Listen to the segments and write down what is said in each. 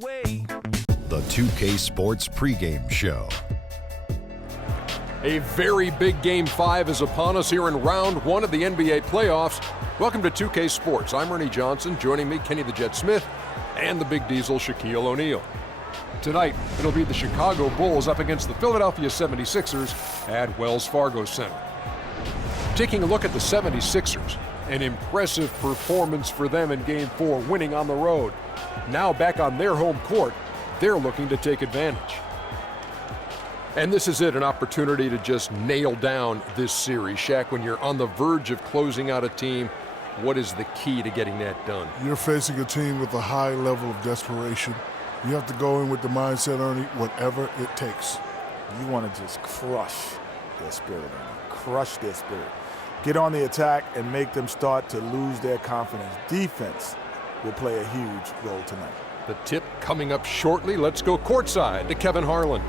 way. The 2K Sports pregame show. A very big Game 5 is upon us here in round 1 of the NBA playoffs. Welcome to 2K Sports. I'm Ernie Johnson. Joining me, Kenny the Jet Smith, and the Big Diesel, Shaquille O'Neal. Tonight, it'll be the Chicago Bulls up against the Philadelphia 76ers at Wells Fargo Center. Taking a look at the 76ers, an impressive performance for them in Game 4, winning on the road. Now back on their home court, they're looking to take advantage. And this is it, an opportunity to just nail down this series. Shaq, when you're on the verge of closing out a team, what is the key to getting that done? You're facing a team with a high level of desperation. You have to go in with the mindset, Ernie, whatever it takes. You want to just crush their spirit, Ernie. Crush their spirit. Get on the attack and make them start to lose their confidence. Defense will play a huge role tonight. The tip coming up shortly. Let's go courtside to Kevin Harlan.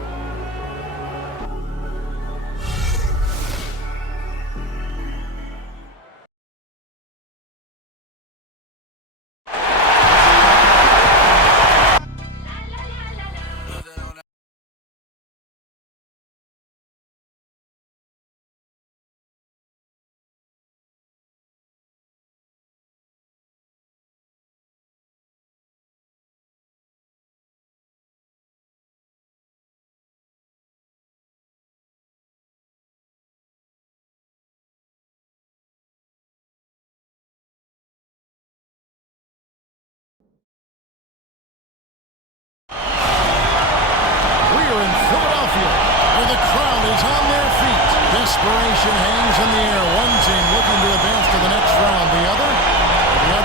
Desperation hangs in the air. One team looking to advance to the next round. The other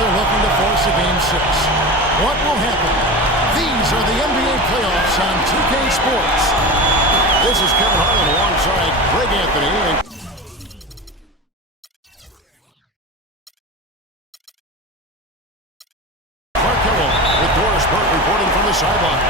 looking to force a game 6. What will happen? These are the NBA playoffs on 2K Sports. This is Kevin Harlan alongside Greg Anthony. Clark Hill with Doris Burke reporting from the sideline.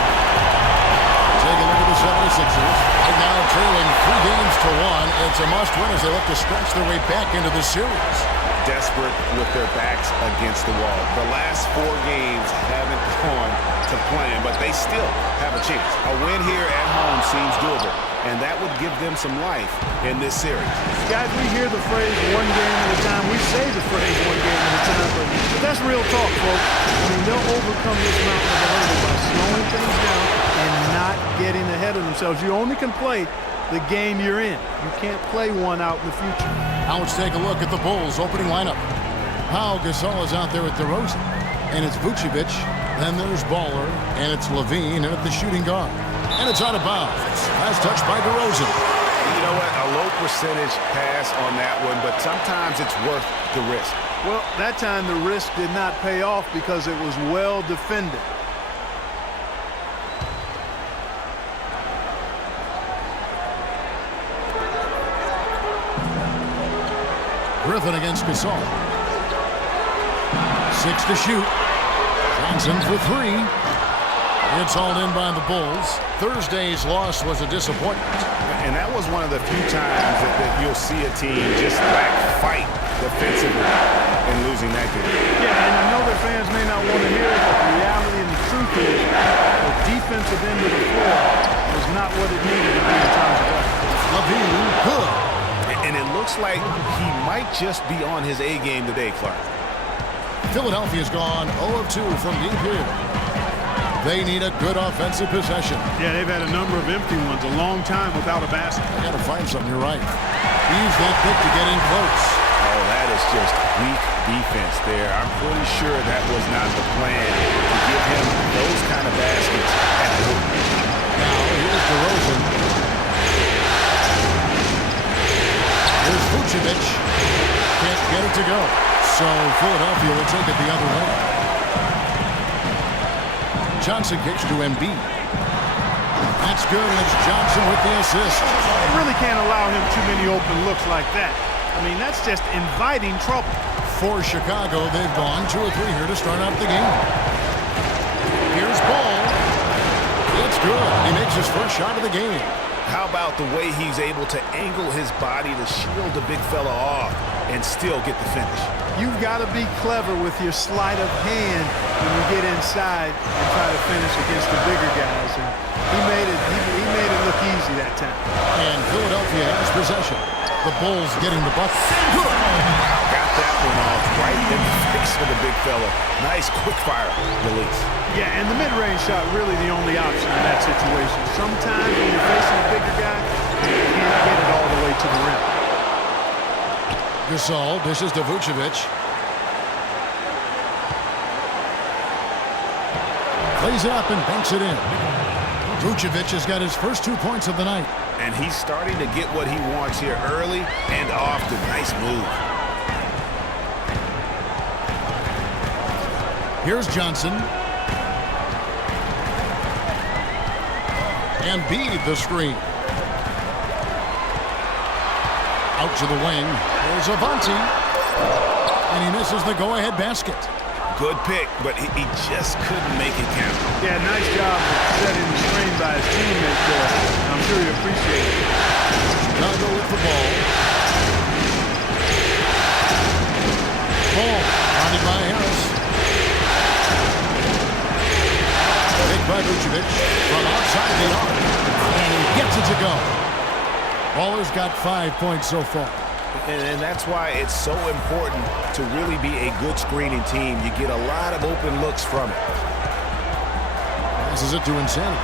Take a look at the 76ers. Right now trailing 3 games to 1. It's a must-win as they look to stretch their way back into the series. Desperate with their backs against the wall. The last 4 games haven't gone to plan, but they still have a chance. A win here at home seems doable, and that would give them some life in this series. Guys, we hear the phrase one game at a time. We say the phrase one game at a time, but that's real talk, folks. I mean, they'll overcome this mountain of a hurdle by slowing things down and not getting ahead of themselves. You only can play the game you're in. You can't play one out in the future. Now let's take a look at the Bulls' opening lineup. Pau Gasol is out there with DeRozan, and it's Vucevic. Then there's Baller, and it's Levine, and at the shooting guard. And it's out of bounds. Last touch by DeRozan. You know what? A low percentage pass on that one, but sometimes it's worth the risk. Well, that time the risk did not pay off because it was well defended. Griffin against Gasol. 6 to shoot. Johnson for 3. It's hauled in by the Bulls. Thursday's loss was a disappointment. And that was one of the few times that you'll see a team just lack fight defensively in losing that game. Yeah, and I know that fans may not want to hear it, but the reality and the truth is the defensive end of the floor was not what it needed to be in times of effort. Levine, good. And it looks like he might just be on his A game today, Clark. Philadelphia's gone 0 of 2 from deep here. They need a good offensive possession. Yeah, they've had a number of empty ones, a long time without a basket. I got to find something, you're right. Use that pick to get in close. Oh, that is just weak defense there. I'm pretty sure that was not the plan to give him those kind of baskets at the hoop. Now, here's DeRozan. Here's Vucevic. Can't get it to go. So Philadelphia will take it the other way. Johnson kicks to Embiid. That's good, and it's Johnson with the assist. You really can't allow him too many open looks like that. I mean, that's just inviting trouble. For Chicago, they've gone 2 or 3 here to start out the game. Here's Ball. It's good. He makes his first shot of the game. How about the way he's able to angle his body to shield the big fella off and still get the finish? You've got to be clever with your sleight of hand when you get inside and try to finish against the bigger guys. And he made it look easy that time. And Philadelphia has possession. The Bulls getting the bucket. Got that one off right in the face of the big fella. Nice quick fire release. Yeah, and the mid-range shot really the only option in that situation. Sometimes when you're facing a bigger guy, you can't get it all the way to the rim. Gasol dishes to Vucevic. Plays it up and banks it in. Vucevic has got his first 2 points of the night. And he's starting to get what he wants here early and often. Nice move. Here's Johnson. And Embiid the screen. Out to the wing. There's Avanti. And he misses the go-ahead basket. Good pick, but he just couldn't make it count. Yeah, nice job of setting the screen by his teammate there. I'm sure he appreciates it. Chicago with the ball. Ball guarded by Harris. Big by Vucevic from outside the arc. And he gets it to go. Baller's got 5 points so far. And that's why it's so important to really be a good screening team. You get a lot of open looks from it. Passes it to Insanity.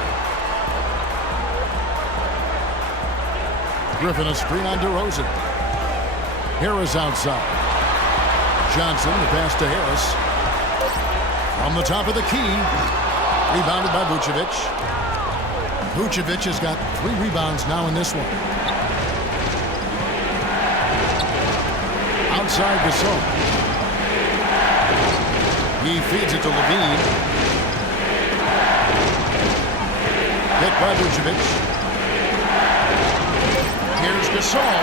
Griffin a screen on DeRozan. Harris outside. Johnson, the pass to Harris. From the top of the key. Rebounded by Vucevic. Vucevic has got 3 rebounds now in this one. Outside Gasol. He feeds it to Levine. Hit by Vucevic. Here's Gasol.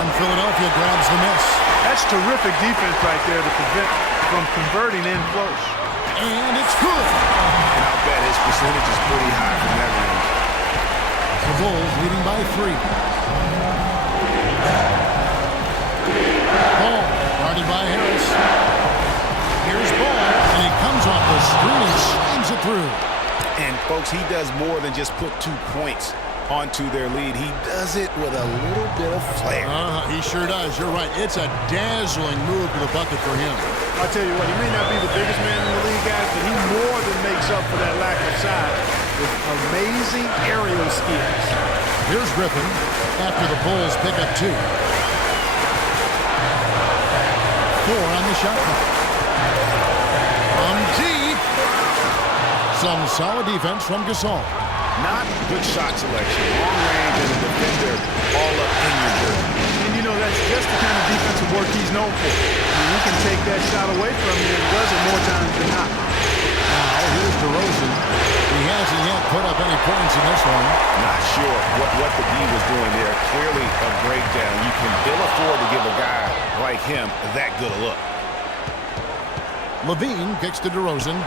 And Philadelphia grabs the miss. That's terrific defense right there to prevent from converting in close. And it's good. And I'll bet his percentage is pretty high from that range. The Bulls leading by 3. Ball guarded by Harris. Here's Ball, and he comes off the screen and slams it through. And, folks, he does more than just put 2 points onto their lead. He does it with a little bit of flair. He sure does. You're right. It's a dazzling move to the bucket for him. I'll tell you what, he may not be the biggest man in the league, guys, but he more than makes up for that lack of size with amazing aerial skills. Here's Griffin after the Bulls pick up 2. 4 on the shot clock. From deep. Some solid defense from Gasol. Not good shot selection. Long range and a defender all up in your jersey. And you know, that's just the kind of defensive work he's known for. I mean, he can take that shot away from you and does it more times than not. Now, here's DeRozan. He hasn't yet put up any points in this one. Not sure what the D was doing there. Clearly a breakdown. You can ill afford to give a guy like him that good a look. Levine kicks to DeRozan.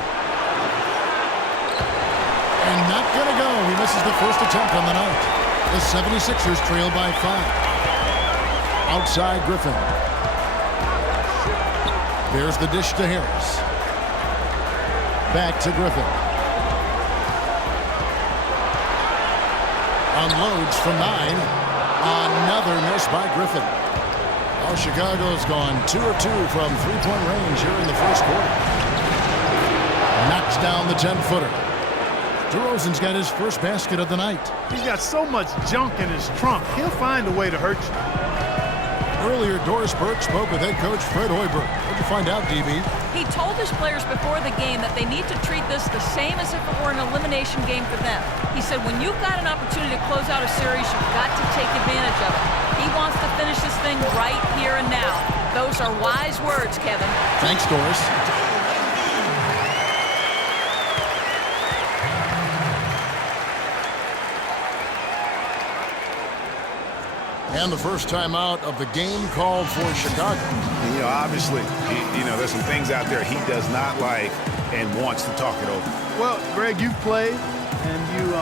And not gonna go. He misses the first attempt on the night. The 76ers trail by 5. Outside Griffin. There's the dish to Harris. Back to Griffin. Unloads from 9. Another miss by Griffin. Oh, Chicago's gone 2 of 2 from 3-point range here in the first quarter. Knocks down the 10-footer. DeRozan's got his first basket of the night. He's got so much junk in his trunk. He'll find a way to hurt you. Earlier, Doris Burke spoke with head coach Fred Hoiberg. What'd you find out, DB? He told his players before the game that they need to treat this the same as if it were an elimination game for them. He said, when you've got an opportunity to close out a series, you've got to take advantage of it. He wants to finish this thing right here and now. Those are wise words, Kevin. Thanks, Doris. And the first timeout of the game called for Chicago. You know, obviously, there's some things out there he does not like and wants to talk it over. Well, Greg, you've played. and you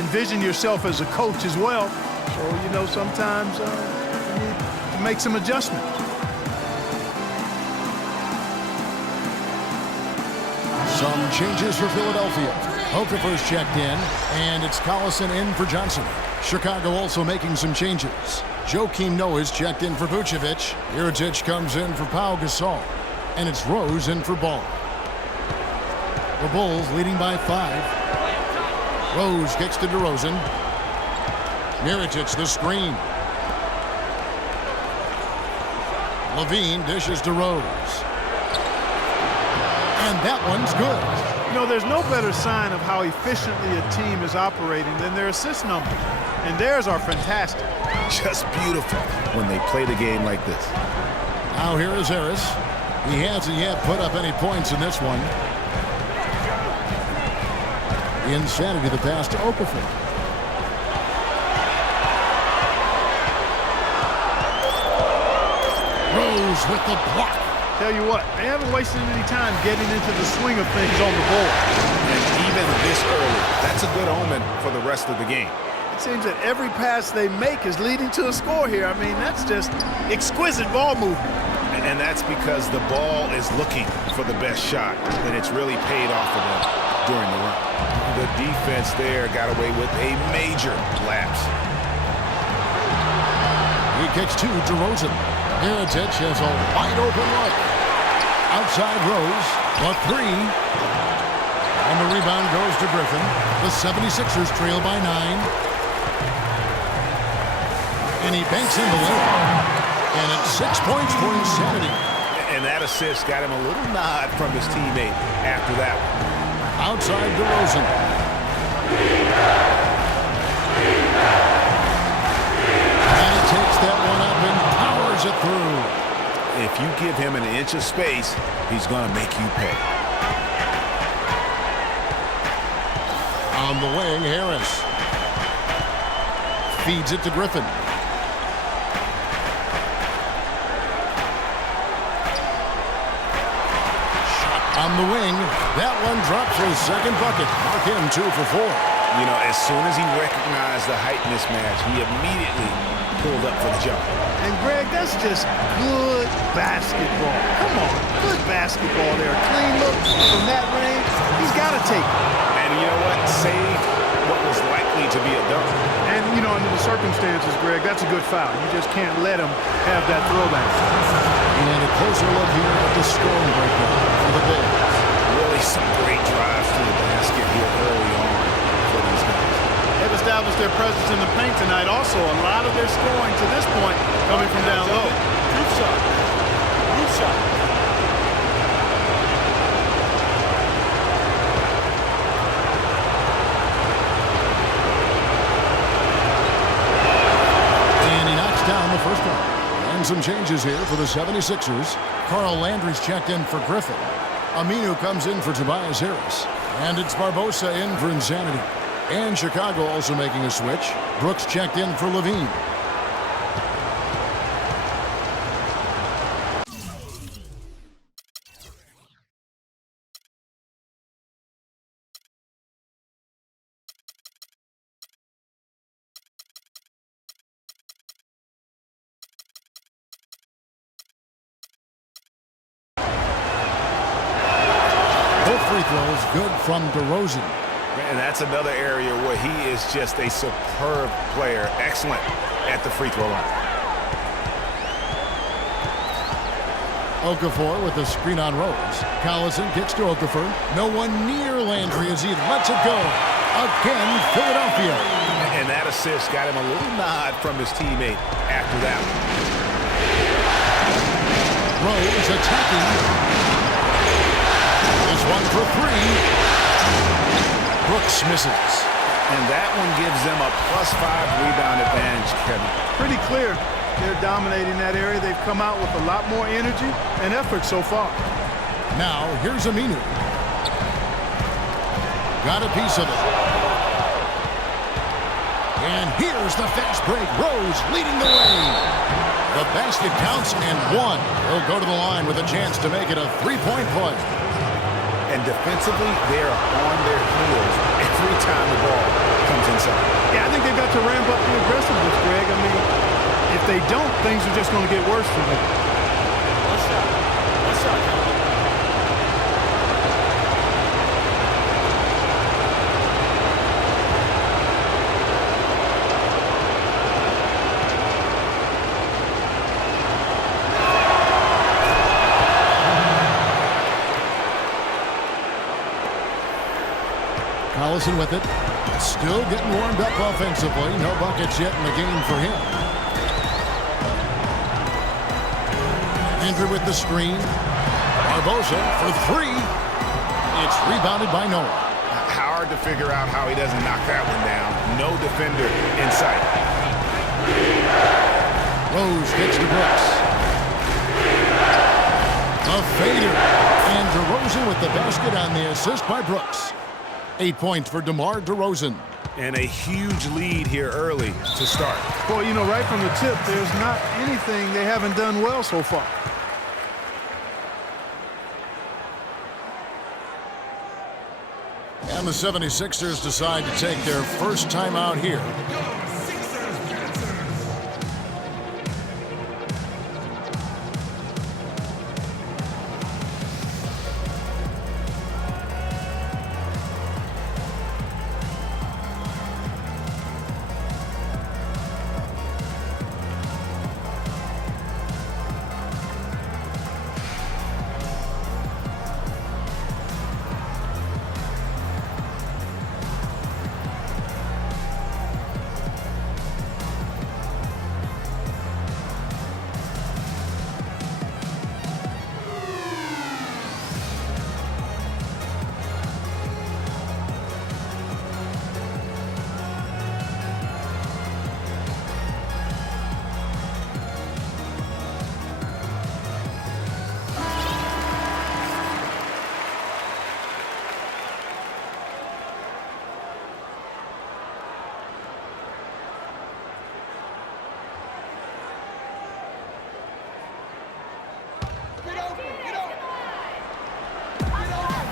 envision yourself as a coach as well. So, sometimes you need to make some adjustments. Some changes for Philadelphia. Okafor's checked in, and it's Collison in for Johnson. Chicago also making some changes. Joakim Noah's checked in for Vucevic. Iritic comes in for Pau Gasol. And it's Rose in for Ball. The Bulls leading by 5. Rose kicks to DeRozan. Iritic the screen. Levine dishes to Rose. And that one's good. There's no better sign of how efficiently a team is operating than their assist numbers. And theirs are fantastic. Just beautiful when they play the game like this. Now here is Harris. He hasn't yet put up any points in this one. Insanity the pass to Okafor. Rose with the block. Tell you what, they haven't wasted any time getting into the swing of things on the board. And even this early, that's a good omen for the rest of the game. It seems that every pass they make is leading to a score here. I mean, that's just exquisite ball movement. And that's because the ball is looking for the best shot, and it's really paid off for them during the run. The defense there got away with a major lapse. He kicks to DeRozan. Iritic has a wide open look. Outside Rose, the 3. And the rebound goes to Griffin. The 76ers trail by 9. And he banks in the layup. And it's 6 points for Insanity. And that assist got him a little nod from his teammate after that one. Outside DeRozan. And he takes that one up and powers it through. If you give him an inch of space, he's going to make you pay. On the wing, Harris. Feeds it to Griffin. On the wing, that one drops for his second bucket. Mark him 2 for 4. As soon as he recognized the height mismatch, he immediately pulled up for the jump. And Greg, that's just good basketball. Come on, good basketball there. Clean look from that range. He's got to take it. And you know what? Saved what was likely to be a dunk. And, under the circumstances, Greg, that's a good foul. You just can't let him have that throwback. And a closer look here at the scoring breakdown for the Bulls. Really some great drives to the basket here early on for these guys. They've established their presence in the paint tonight. Also, a lot of their scoring to this point coming from down low. Roof shot. Roof shot. And he knocks down the first one. And some changes here for the 76ers. Carl Landry's checked in for Griffin. Aminu comes in for Tobias Harris. And it's Barbosa in for Insanity. And Chicago also making a switch. Brooks checked in for Levine. Both free throws good from DeRozan. And that's another area where he is just a superb player. Excellent at the free throw line. Okafor with the screen on Rose. Collison kicks to Okafor. No one near Landry as he lets it go. Again, Philadelphia. And that assist got him a little nod from his teammate after that one. Rose attacking. This one for 3. Brooks misses. And that one gives them a +5 rebound advantage, Kevin. Pretty clear. They're dominating that area. They've come out with a lot more energy and effort so far. Now, here's Aminu. Got a piece of it. And here's the fast break. Rose leading the way. The basket counts and 1. He'll go to the line with a chance to make it a 3-point play. And defensively, they're on their heels every time the ball comes inside. Yeah, I think they've got to ramp up the aggressiveness, Greg. I mean, if they don't, things are just going to get worse for them. What's up? Collison with it. Still getting warmed up offensively. No buckets yet in the game for him. Andrew with the screen. Barbosa for three. It's rebounded by Noah. Hard to figure out how he doesn't knock that one down. No defender in sight. Rose gets to Brooks. A fader. And DeRozan with the basket on the assist by Brooks. 8 points for DeMar DeRozan. And a huge lead here early to start. Boy, you know, right from the tip, there's not anything they haven't done well so far. And the 76ers decide to take their first time out here.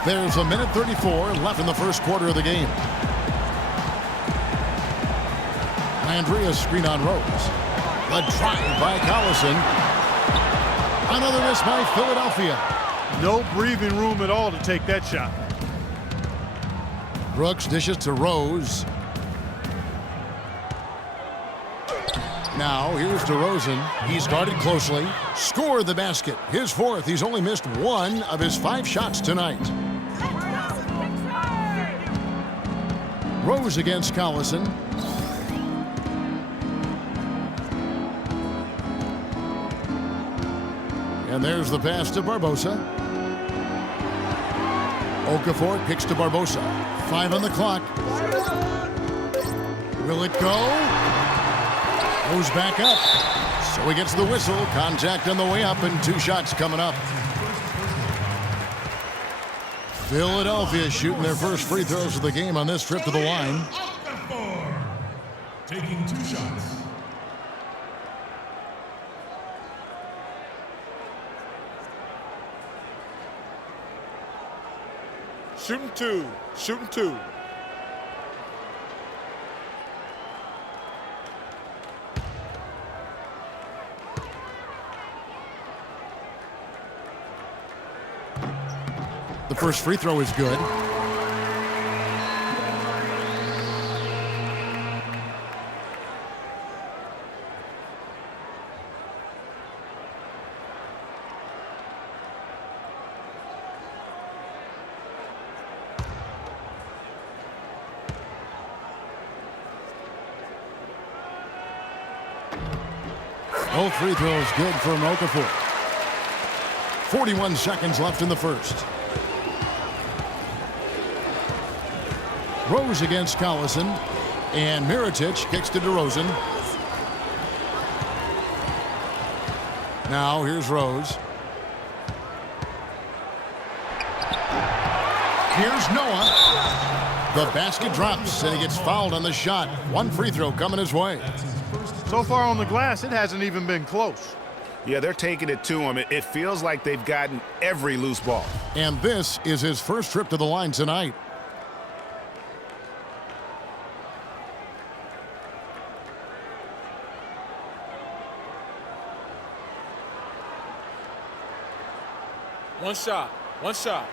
There's a minute 34 left in the first quarter of the game. Andrea's screen on Rose. The drive by Collison. Another miss by Philadelphia. No breathing room at all to take that shot. Brooks dishes to Rose. Now here's DeRozan. He's guarded closely. Scored the basket. His fourth. He's only missed one of his 5 shots tonight. Rose against Collison. And there's the pass to Barbosa. Okafor kicks to Barbosa. 5 on the clock. Will it go? Goes back up. So he gets the whistle. Contact on the way up and 2 shots coming up. Philadelphia shooting their first free throws of the game on this trip to the line. Taking 2 shots. Shooting 2. Shooting 2. The first free throw is good. Both free throws good for Okafor. 41 seconds left in the first. Rose against Collison. And Mirotic kicks to DeRozan. Now here's Rose. Here's Noah. The basket drops and he gets fouled on the shot. 1 free throw coming his way. So far on the glass, it hasn't even been close. Yeah, they're taking it to him. It feels like they've gotten every loose ball. And this is his first trip to the line tonight. One shot. One shot.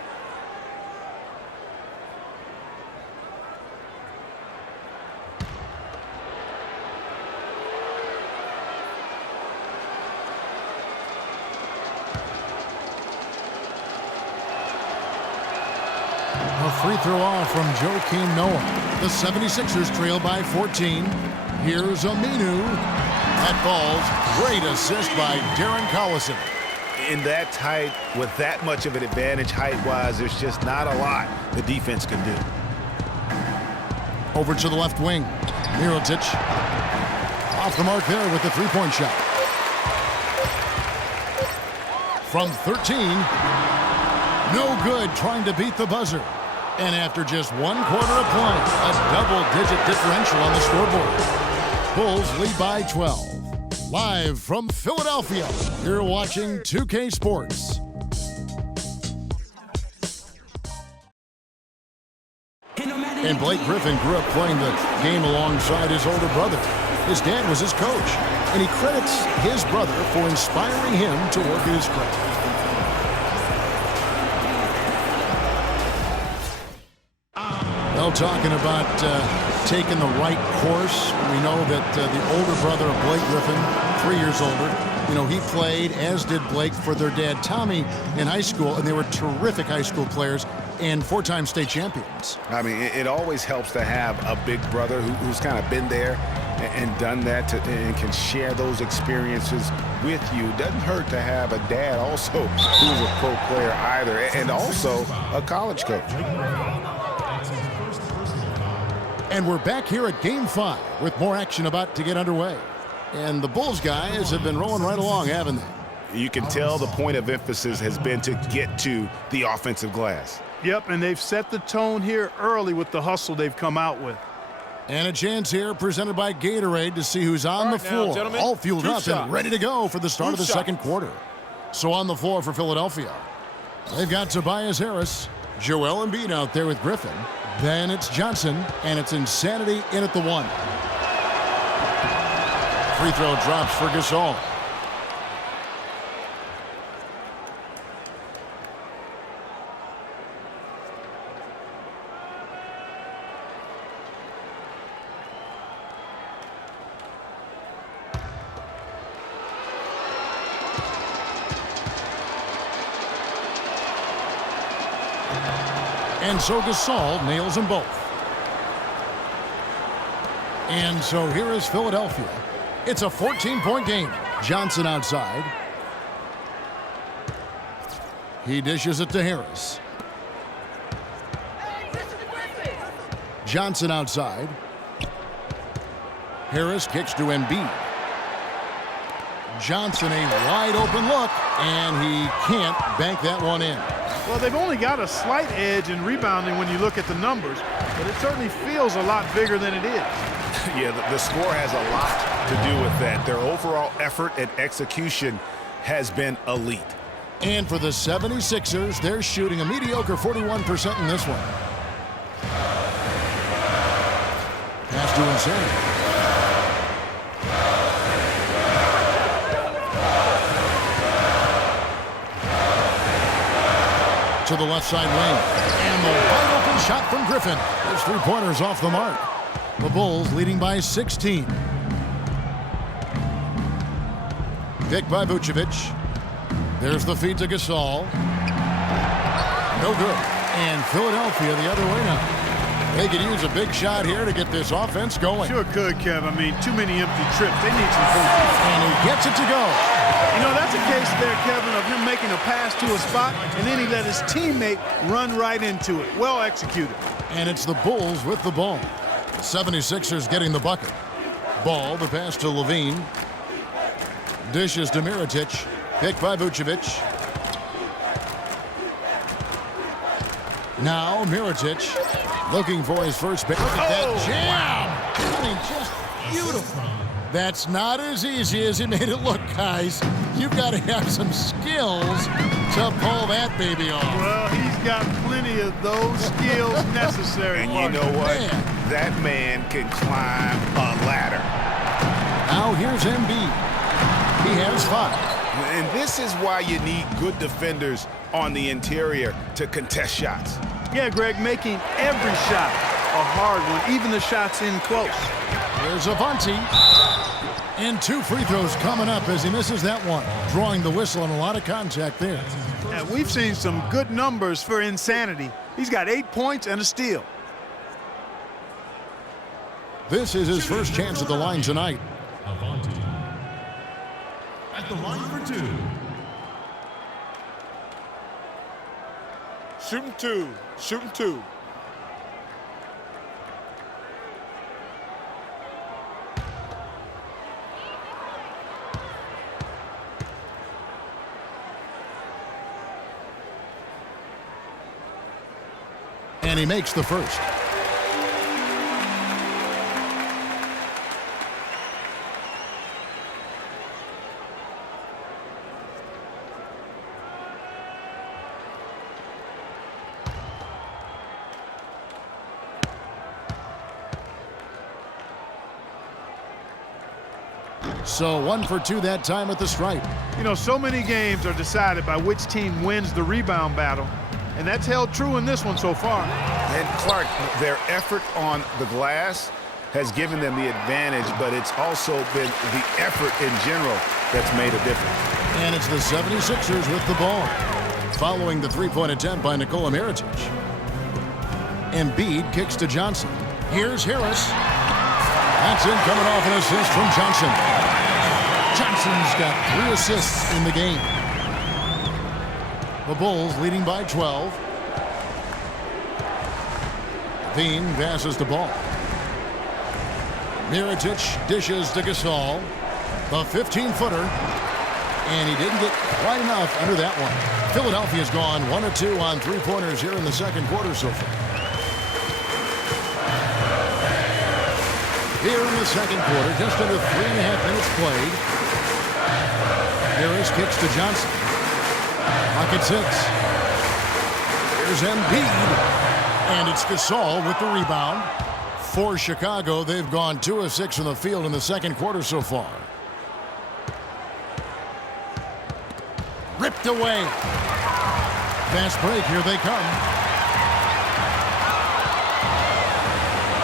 A free throw off from Joakim Noah. The 76ers trail by 14. Here's Aminu. That falls. Great assist by Darren Collison. In that tight, with that much of an advantage height-wise, there's just not a lot the defense can do. Over to the left wing. Mirotic. Off the mark there with the three-point shot. From 13. No good, trying to beat the buzzer. And after just 1 quarter of play, a double-digit differential on the scoreboard. Bulls lead by 12. Live from Philadelphia, you're watching 2K Sports. And Blake Griffin grew up playing the game alongside his older brother. His dad was his coach, and he credits his brother for inspiring him to work at his craft. Well, talking about taking the right course, we know that the older brother of Blake Griffin, 3 years older, he played, as did Blake, for their dad Tommy in high school, and they were terrific high school players and 4-time state champions. I mean, it always helps to have a big brother who's kind of been there and done that and can share those experiences with you. Doesn't hurt to have a dad also who's a pro player either, and also a college coach. And we're back here at Game 5 with more action about to get underway. And the Bulls guys have been rolling right along, haven't they? You can tell the point of emphasis has been to get to the offensive glass. Yep, and they've set the tone here early with the hustle they've come out with. And a chance here presented by Gatorade to see who's on the floor. Gentlemen, all fueled up and ready to go for the start of the second quarter. So on the floor for Philadelphia, they've got Tobias Harris, Joel Embiid out there with Griffin. Then it's Johnson, and it's Insanity in at the 1. Free throw drops for Gasol. And so Gasol nails them both. And so here is Philadelphia. It's a 14-point game. Johnson outside. He dishes it to Harris. Johnson outside. Harris kicks to Embiid. Johnson a wide open look, and he can't bank that one in. Well, they've only got a slight edge in rebounding when you look at the numbers, but it certainly feels a lot bigger than it is. Yeah, the score has a lot to do with that. Their overall effort and execution has been elite. And for the 76ers, they're shooting a mediocre 41% in this one. Pass to Insanity. To the left side wing. And the wide open shot from Griffin. His three-pointers off the mark. The Bulls leading by 16. Picked by Vucevic. There's the feed to Gasol. No good. And Philadelphia the other way now. They could use a big shot here to get this offense going. Sure could, Kev. I mean, too many empty trips. They need some points. And he gets it to go. You know, that's a case there, Kevin, of him making a pass to a spot, and then he let his teammate run right into it. Well executed. And it's the Bulls with the ball. The 76ers getting the bucket. Ball, the pass to Levine. Dishes to Mirotic. Picked by Vucevic. Now Mirotic looking for his first pick. Look at that jam. I mean, just beautiful. That's not as easy as he made it look, guys. You've got to have some skills to pull that baby off. Well, he's got plenty of those skills necessary. And you know what? Man. That man can climb a ladder. Now here's Embiid. He has 5. And this is why you need good defenders on the interior to contest shots. Yeah, Greg, making every shot a hard one, even the shots in close. There's Avanti. And 2 free throws coming up as he misses that one. Drawing the whistle and a lot of contact there. Yeah, we've seen some good numbers for Insanity. He's got 8 points and a steal. This is his first chance at the line tonight. Avanti at the line for 2. Shooting 2. Shooting 2. And he makes the first. So 1 for 2 that time at the stripe. You know, so many games are decided by which team wins the rebound battle, and that's held true in this one so far. And Clark, their effort on the glass has given them the advantage, but it's also been the effort in general that's made a difference. And it's the 76ers with the ball. Following the three-point attempt by Nikola Mirotic. Embiid kicks to Johnson. Here's Harris. That's in, coming off an assist from Johnson. Johnson's got 3 assists in the game. The Bulls leading by 12. Veen passes the ball. Mirotic dishes to Gasol. The 15-footer. And he didn't get quite enough under that one. Philadelphia's gone 1 of 2 on 3-pointers here in the second quarter so far. Here in the second quarter, just under 3.5 minutes played. Harris kicks to Johnson. Pocket 6. Here's Embiid. And it's Gasol with the rebound. For Chicago, they've gone 2 of 6 from the field in the second quarter so far. Ripped away. Fast break, here they come.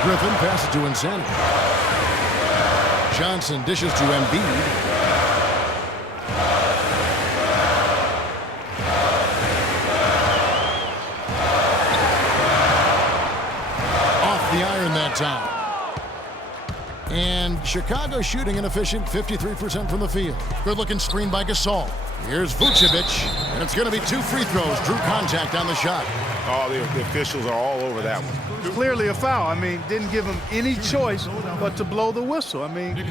Griffin passes to Insanity. Johnson dishes to Embiid. The iron that time. And Chicago shooting an efficient 53% from the field. Good looking screen by Gasol. Here's Vucevic, and it's going to be 2 free throws. Drew contact on the shot. Oh, the officials are all over that one. Clearly a foul. I mean, didn't give him any choice but to blow the whistle. I mean, you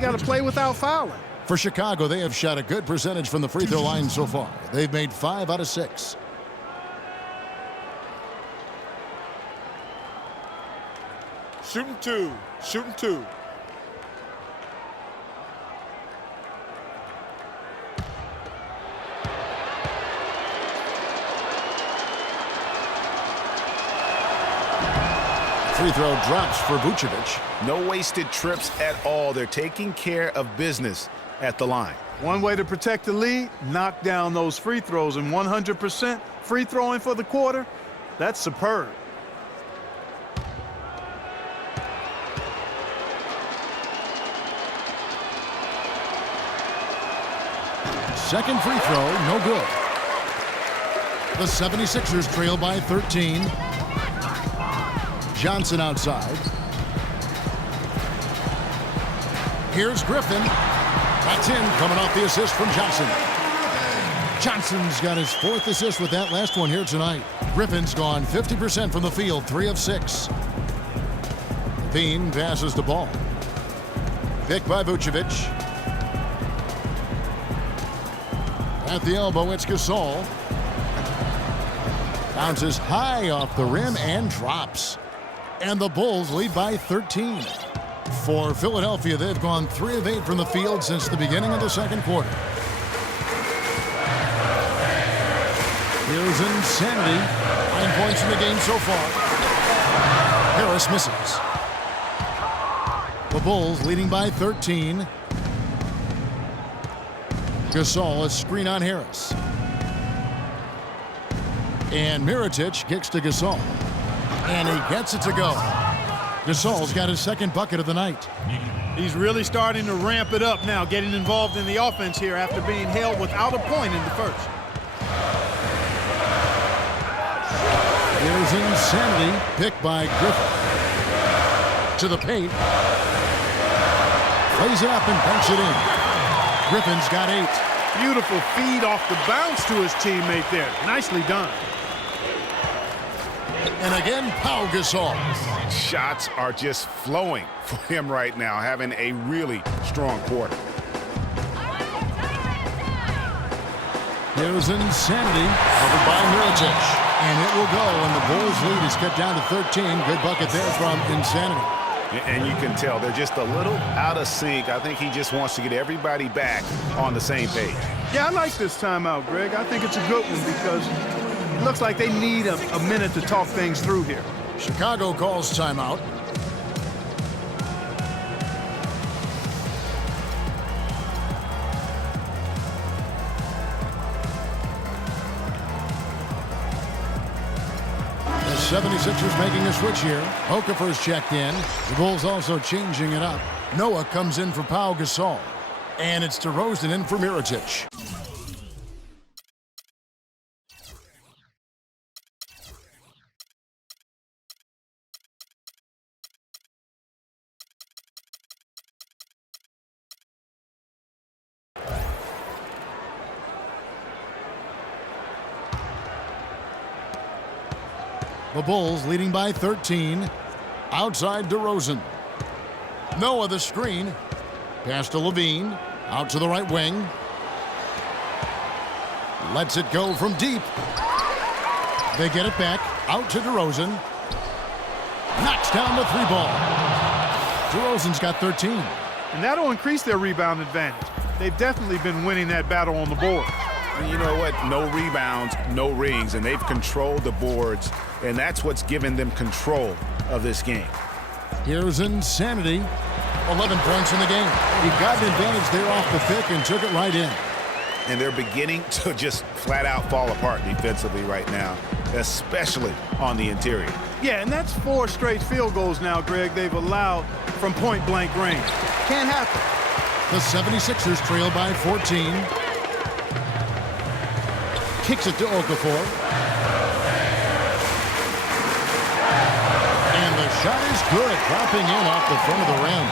got to play without fouling. For Chicago, they have shot a good percentage from the free throw line so far. They've made 5 out of 6. Shooting 2. Shooting 2. Free throw drops for Vucevic. No wasted trips at all. They're taking care of business at the line. One way to protect the lead, knock down those free throws, and 100% free throwing for the quarter, that's superb. Second free throw, no good. The 76ers trail by 13. Johnson outside. Here's Griffin. That's in, coming off the assist from Johnson. Johnson's got his 4th assist with that last one here tonight. Griffin's gone 50% from the field, 3 of 6. Veen passes the ball. Picked by Vucevic. At the elbow, it's Gasol. Bounces high off the rim and drops. And the Bulls lead by 13. For Philadelphia, they've gone 3 of 8 from the field since the beginning of the second quarter. Here's Insanity. 9 points in the game so far. Harris misses. The Bulls leading by 13. Gasol, a screen on Harris. And Mirotic kicks to Gasol. And he gets it to go. Gasol's got his second bucket of the night. He's really starting to ramp it up now, getting involved in the offense here after being held without a point in the first. Here's Insanity, picked by Griffin. To the paint. Plays it up and banks it in. Griffin's got 8. Beautiful feed off the bounce to his teammate there. Nicely done. And again, Pau Gasol. Shots are just flowing for him right now, having a really strong quarter. Here's Insanity, covered by Mirotic. And it will go, and the Bulls' lead is cut down to 13. Good bucket there from Insanity. And you can tell they're just a little out of sync. I think he just wants to get everybody back on the same page. Yeah, I like this timeout, Greg. I think it's a good one because it looks like they need a minute to talk things through here. Chicago calls timeout. The 76ers making a switch here. Okafor's checked in. The Bulls also changing it up. Noah comes in for Pau Gasol. And it's DeRozan in for Mirotic. The Bulls leading by 13. Outside DeRozan. Noah the screen. Pass to Levine. Out to the right wing. Lets it go from deep. They get it back. Out to DeRozan. Knocks down the 3-ball. DeRozan's got 13. And that'll increase their rebound advantage. They've definitely been winning that battle on the board. You know what? No rebounds, no rings, and they've controlled the boards, and that's what's given them control of this game. Here's Insanity. 11 points in the game. He got an advantage there off the pick and took it right in. And they're beginning to just flat out fall apart defensively right now, especially on the interior. Yeah, and that's 4 straight field goals now, Greg, they've allowed from point-blank range. Can't happen. The 76ers trail by 14. Kicks it to Okafor. And the shot is good, dropping in off the front of the rim.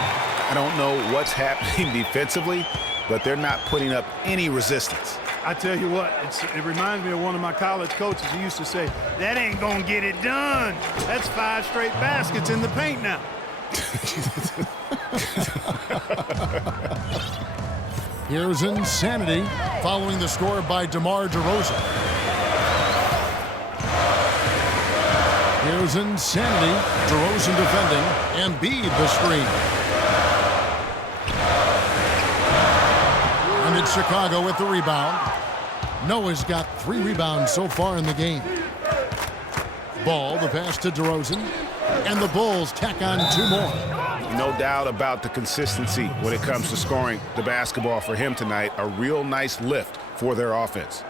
I don't know what's happening defensively, but they're not putting up any resistance. I tell you what, it reminds me of one of my college coaches. He used to say, that ain't gonna get it done. That's 5 straight baskets in the paint now. Here's Insanity, following the score by DeMar DeRozan. Here's Insanity, DeRozan defending, and Embiid the screen. And it's Chicago with the rebound. Noah's got 3 rebounds so far in the game. Ball, the pass to DeRozan, and the Bulls tack on 2 more. No doubt about the consistency when it comes to scoring the basketball for him tonight. A real nice lift for their offense.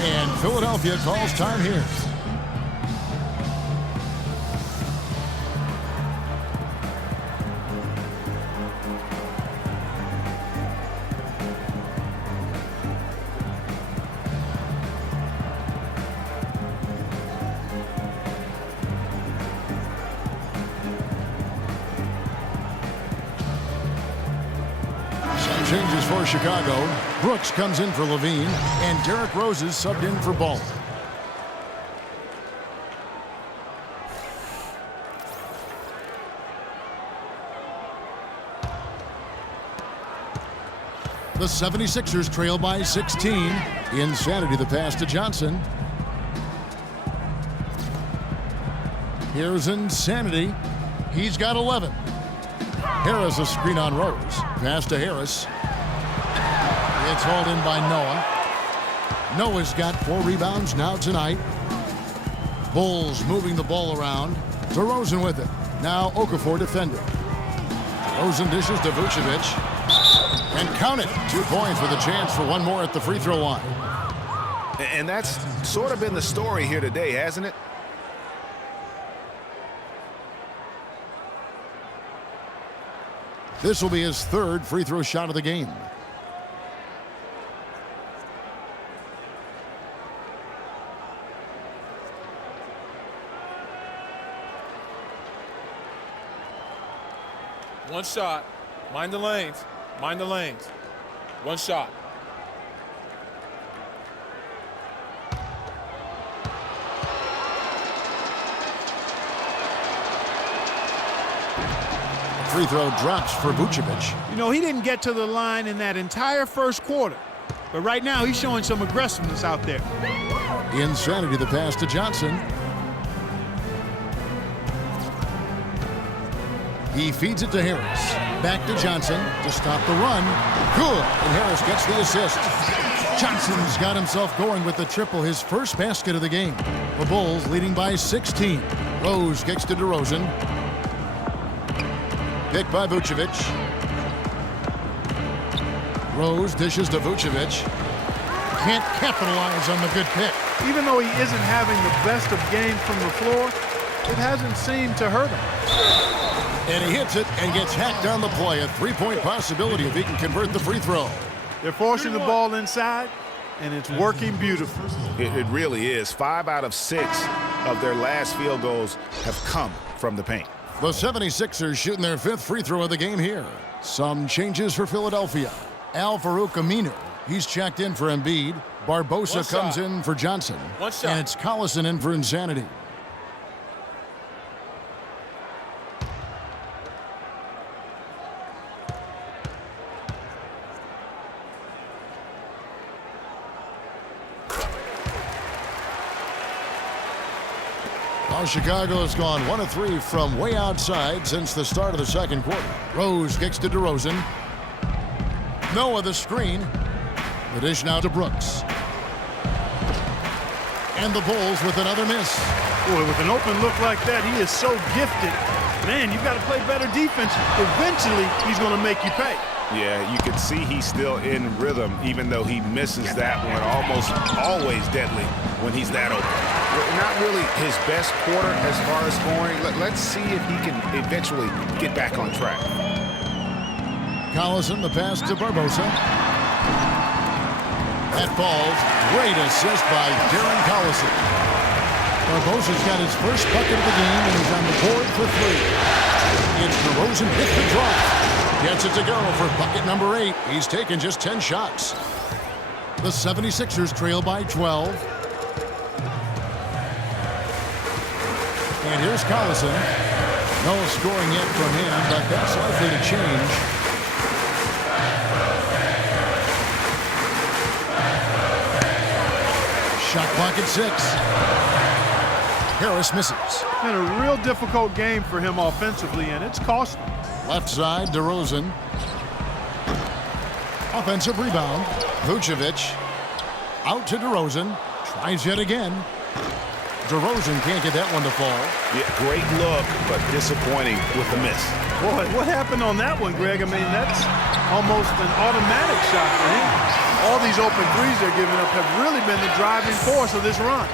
And Philadelphia calls time here. Changes for Chicago. Brooks comes in for Levine, and Derrick Rose is subbed in for Ball. The 76ers trail by 16. Insanity the pass to Johnson. Here's Insanity. He's got 11. Harris a screen on Rose. Pass to Harris. It's hauled in by Noah. Noah's got 4 rebounds now tonight. Bulls moving the ball around. DeRozan with it. Now Okafor defending. DeRozan dishes to Vucevic. And count it. 2 points with a chance for one more at the free throw line. And that's sort of been the story here today, hasn't it? This will be his 3rd free throw shot of the game. One shot. Mind the lanes. Mind the lanes. One shot. Free throw drops for Vucevic. You know, he didn't get to the line in that entire first quarter. But right now, he's showing some aggressiveness out there. Insanity, the pass to Johnson. He feeds it to Harris. Back to Johnson to stop the run. Good. And Harris gets the assist. Johnson's got himself going with the triple, his first basket of the game. The Bulls leading by 16. Rose kicks to DeRozan. Picked by Vucevic. Rose dishes to Vucevic. Can't capitalize on the good pick. Even though he isn't having the best of games from the floor, it hasn't seemed to hurt him. And he hits it and gets hacked on the play. A 3-point possibility if he can convert the free throw. They're forcing the ball inside, and it's working beautifully. It really is. 5 out of 6 of their last field goals have come from the paint. The 76ers shooting their 5th free throw of the game here. Some changes for Philadelphia. Al-Farouq Aminu, he's checked in for Embiid. Barbosa comes in for Johnson. And it's Collison in for Insanity. Well, Chicago has gone 1 of 3 from way outside since the start of the second quarter. Rose kicks to DeRozan. Noah the screen. The dish now to Brooks. And the Bulls with another miss. Boy, with an open look like that, he is so gifted. Man, you've got to play better defense. Eventually, he's going to make you pay. Yeah, you can see he's still in rhythm, even though he misses that one. Almost always deadly when he's that open. Not really his best quarter as far as scoring. Let's see if he can eventually get back on track. Collison, the pass to Barbosa. That falls. Great assist by Darren Collison. Barbosa's got his first bucket of the game, and he's on the board for 3. It's DeRozan hit the drop. Gets it to go for bucket number 8. He's taken just 10 shots. The 76ers trail by 12. And here's Collison. No scoring yet from him, but that's likely to change. Shot clock at 6. Harris misses. Been a real difficult game for him offensively, and it's cost him. Left side, DeRozan. Offensive rebound. Vucevic. Out to DeRozan. Tries yet again. DeRozan can't get that one to fall. Yeah, great look, but disappointing with the miss. Boy, what happened on that one, Greg? I mean, that's almost an automatic shot for him. All these open threes they're giving up have really been the driving force of this run.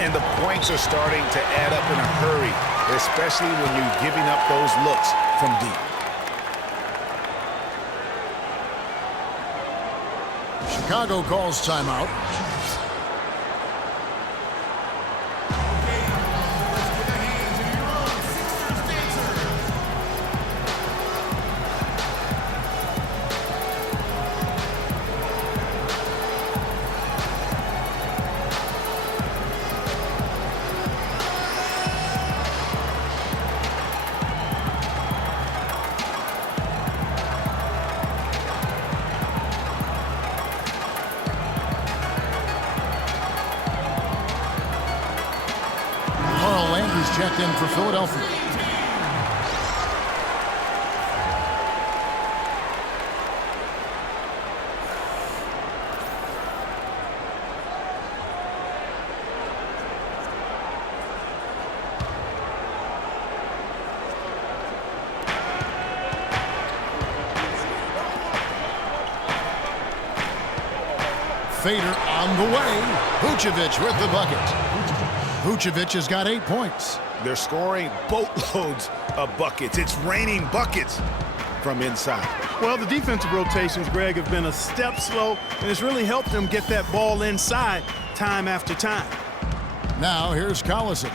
And the points are starting to add up in a hurry, especially when you're giving up those looks from deep. Chicago calls timeout. Checked in for Philadelphia. fader on the way. Vucevic with the bucket. Vucevic has got 8 points. They're scoring boatloads of buckets. It's raining buckets from inside. Well, the defensive rotations, Greg, have been a step slow, and it's really helped them get that ball inside time after time. Now here's Collison.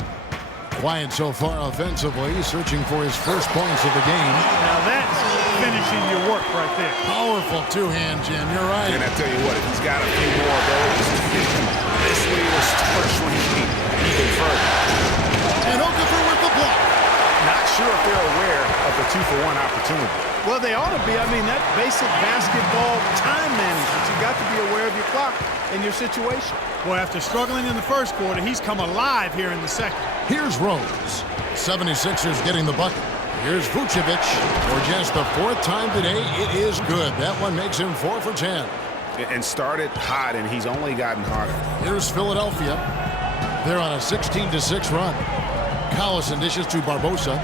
Quiet so far offensively, searching for his first points of the game. Now that's finishing your work right there. Powerful two-hand jam, you're right. And I tell you what, if he's got a few more of those, this lead will start shrinking even further. And Okafor with the block. Not sure if they're aware of the 2-for-1 opportunity. Well, they ought to be. I mean, that basic basketball time management. You got to be aware of your clock and your situation. Well, after struggling in the first quarter, he's come alive here in the second. Here's Rose. 76ers getting the bucket. Here's Vucevic. For just the 4th time today, it is good. That one makes him 4 for 10. And started hot, and he's only gotten hotter. Here's Philadelphia. They're on a 16-6 run. Collison dishes to Barbosa.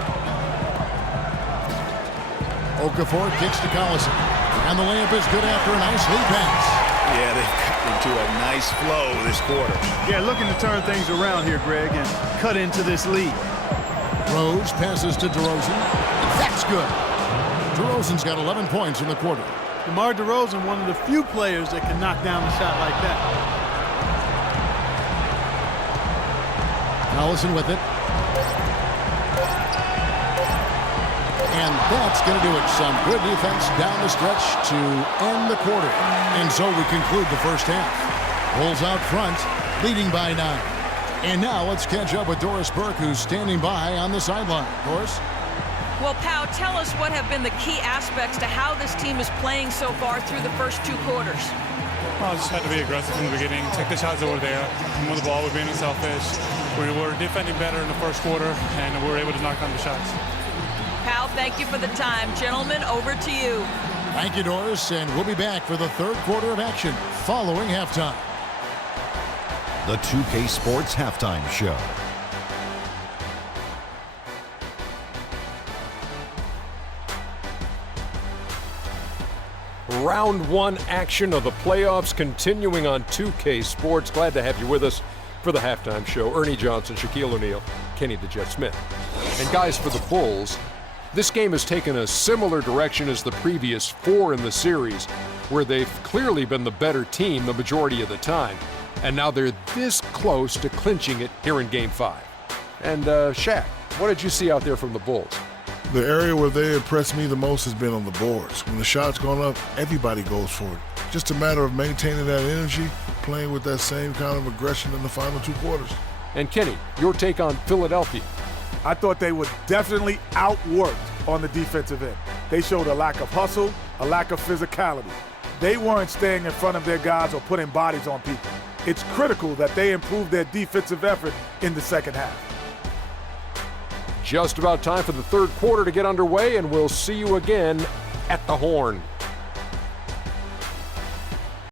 Okafor kicks to Collison. And the layup is good after a nice lead pass. Yeah, they've got into a nice flow this quarter. Yeah, looking to turn things around here, Greg, and cut into this lead. Rose passes to DeRozan. That's good. DeRozan's got 11 points in the quarter. DeMar DeRozan, one of the few players that can knock down a shot like that. Collison with it. And that's going to do it. Some good defense down the stretch to end the quarter. And so we conclude the first half. Bulls out front, leading by 9. And now let's catch up with Doris Burke, who's standing by on the sideline. Doris? Well, Pau, tell us what have been the key aspects to how this team is playing so far through the first 2 quarters. Well, just had to be aggressive from the beginning, take the shots that were there, move the ball, we're being unselfish. We were defending better in the first quarter, and we were able to knock down the shots. Pau, thank you for the time. Gentlemen, over to you. Thank you, Doris, and we'll be back for the 3rd quarter of action following halftime. The 2K Sports Halftime Show. Round 1 action of the playoffs continuing on 2K Sports. Glad to have you with us for the halftime show. Ernie Johnson, Shaquille O'Neal, Kenny the Jet Smith. And guys, for the Bulls, this game has taken a similar direction as the previous 4 in the series, where they've clearly been the better team the majority of the time. And now they're this close to clinching it here in Game 5. And Shaq, what did you see out there from the Bulls? The area where they impressed me the most has been on the boards. When the shot's gone up, everybody goes for it. Just a matter of maintaining that energy, playing with that same kind of aggression in the final 2 quarters. And Kenny, your take on Philadelphia. I thought they were definitely outworked on the defensive end. They showed a lack of hustle, a lack of physicality. They weren't staying in front of their guys or putting bodies on people. It's critical that they improve their defensive effort in the second half. Just about time for the 3rd quarter to get underway, and we'll see you again at the Horn.